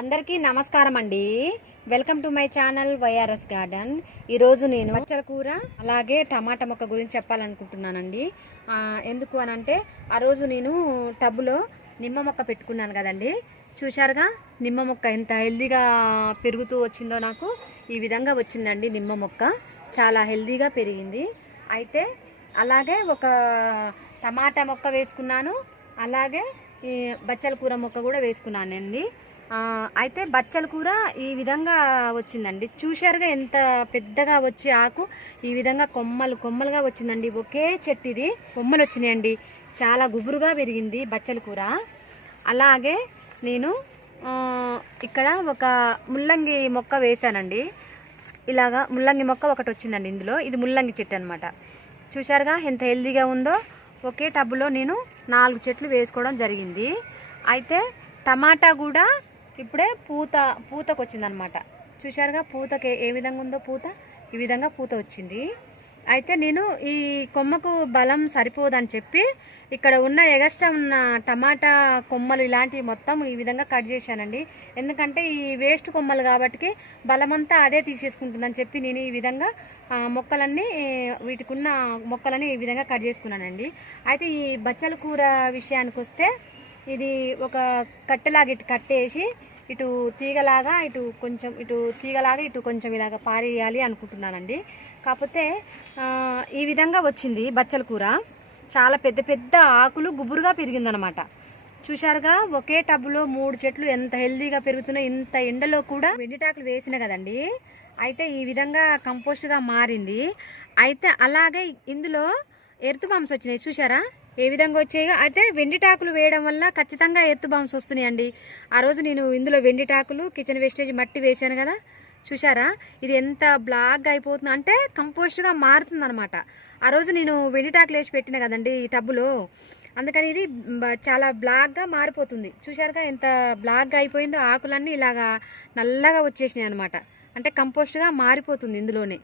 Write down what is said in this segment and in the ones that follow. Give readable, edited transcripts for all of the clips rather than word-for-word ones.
అందరికీ నమస్కారం అండి. Welcome to my channel YRS garden. ఈరోజు నేను బచ్చల కూర అలాగే టమాటా మొక్క గురించి చెప్పాలనుకుంటున్నానండి. ఎందుకు అని అంటే ఆ రోజు నేను టబ్బులో నిమ్మ మొక్క పెట్టుకున్నాను కదండి. చూశారుగా నిమ్మ మొక్క ఎంత హెల్దీగా పెరుగుతూ వచ్చిందో. నాకు ఈ విధంగా వచ్చిందండి నిమ్మ మొక్క, చాలా హెల్దీగా పెరిగింది. అయితే అలాగే ఒక టమాటా మొక్క వేసుకున్నాను, అలాగే ఈ బచ్చల కూర మొక్క కూడా వేసుకున్నాను అండి. అయితే బచ్చల కూర ఈ విధంగా వచ్చిందండి. చూశారుగా ఎంత పెద్దగా వచ్చి ఆకు ఈ విధంగా కొమ్మలు కొమ్మలుగా వచ్చిందండి. ఒకే చెట్టు ఇది కొమ్మలు వచ్చినాయండి, చాలా గుబురుగా పెరిగింది బచ్చల కూర. అలాగే నేను ఇక్కడ ఒక ముల్లంగి మొక్క వేశానండి. ఇలాగా ముల్లంగి మొక్క ఒకటి వచ్చిందండి ఇందులో. ఇది ముల్లంగి చెట్టు అనమాట. చూశారుగా ఎంత హెల్దీగా ఉందో. ఒకే టబ్బులో నేను 4 చెట్లు వేసుకోవడం జరిగింది. అయితే టమాటా కూడా ఇప్పుడే పూతకు వచ్చిందనమాట. చూశారుగా పూతకి ఏ విధంగా ఉందో. ఈ విధంగా పూత వచ్చింది. అయితే నేను ఈ కొమ్మకు బలం సరిపోదని చెప్పి ఇక్కడ ఉన్న ఎగస్ట్రా ఉన్న టమాటా కొమ్మలు ఇలాంటివి మొత్తం ఈ విధంగా కట్ చేశానండి. ఎందుకంటే ఈ వేస్ట్ కొమ్మలు కాబట్టి బలమంతా అదే తీసేసుకుంటుందని చెప్పి నేను ఈ విధంగా మొక్కలన్నీ వీటికి ఉన్న మొక్కలని ఈ విధంగా కట్ చేసుకున్నానండి. అయితే ఈ బచ్చల కూర విషయానికి వస్తే ఇది ఒక కట్టెలాగా ఇటు కట్టేసి ఇటు తీగలాగా ఇటు కొంచెం ఇటు కొంచెం ఇలాగ పారేయాలి అనుకుంటున్నానండి. కాకపోతే ఈ విధంగా వచ్చింది బచ్చల కూర. చాలా పెద్ద పెద్ద ఆకులు గుబురుగా పెరిగిందనమాట. చూశారుగా ఒకే టబ్బులో 3 చెట్లు ఎంత హెల్దీగా పెరుగుతున్నాయి. ఇంత ఎండలో కూడా వెండిటాకులు వేసిన కదండి. అయితే ఈ విధంగా కంపోస్ట్గా మారింది. అయితే అలాగే ఇందులో ఎర్త్ బాంబ్స్ వచ్చినాయి. చూసారా ఏ విధంగా వచ్చాయో. అయితే వెండిటాకులు వేయడం వల్ల ఖచ్చితంగా ఎర్త్ బాంబ్స్ వస్తున్నాయండి. ఆ రోజు నేను ఇందులో వెండిటాకులు, కిచెన్ వేస్టేజ్, మట్టి వేసాను కదా. చూసారా ఇది ఎంత బ్లాక్గా అయిపోతుంది అంటే కంపోస్ట్గా మారుతుంది అనమాట. ఆ రోజు నేను వెండిటాకులు వేసి పెట్టిన కదండి ఈ టబ్బులో, అందుకని ఇది చాలా బ్లాక్గా మారిపోతుంది. చూసారుగా ఎంత బ్లాక్గా అయిపోయిందో. ఆకులన్నీ ఇలాగా నల్లగా వచ్చేసినాయి అనమాట. అంటే కంపోస్ట్గా మారిపోతుంది ఇందులోనే.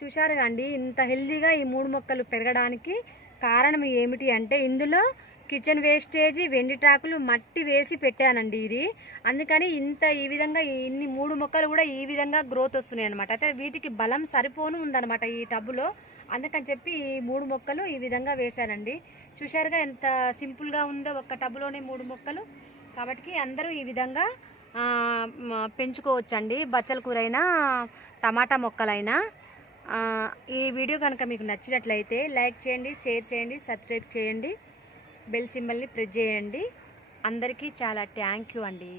చూశారుగా అండి ఇంత హెల్దీగా ఈ 3 మొక్కలు పెరగడానికి కారణం ఏమిటి అంటే ఇందులో కిచెన్ వేస్టేజ్, వెండిటాకులు, మట్టి వేసి పెట్టానండి ఇది. అందుకని ఈ విధంగా ఇన్ని 3 మొక్కలు కూడా ఈ విధంగా గ్రోత్ వస్తున్నాయి అనమాట. అయితే వీటికి బలం సరిపోను ఉందన్నమాట ఈ టబ్బులో. అందుకని చెప్పి ఈ 3 మొక్కలు ఈ విధంగా వేశానండి. చూశారుగా ఎంత సింపుల్గా ఉందో ఒక టబ్బులోనే 3 మొక్కలు. కాబట్టి అందరూ ఈ విధంగా పెంచుకోవచ్చండి, బచ్చల కూరైనా టమాటా మొక్కలైనా. ఈ వీడియో కనుక మీకు నచ్చినట్లయితే లైక్ చేయండి, షేర్ చేయండి, సబ్స్క్రైబ్ చేయండి, బెల్ సింబల్ని ప్రెస్ చేయండి. అందరికీ చాలా థ్యాంక్ యూ అండి.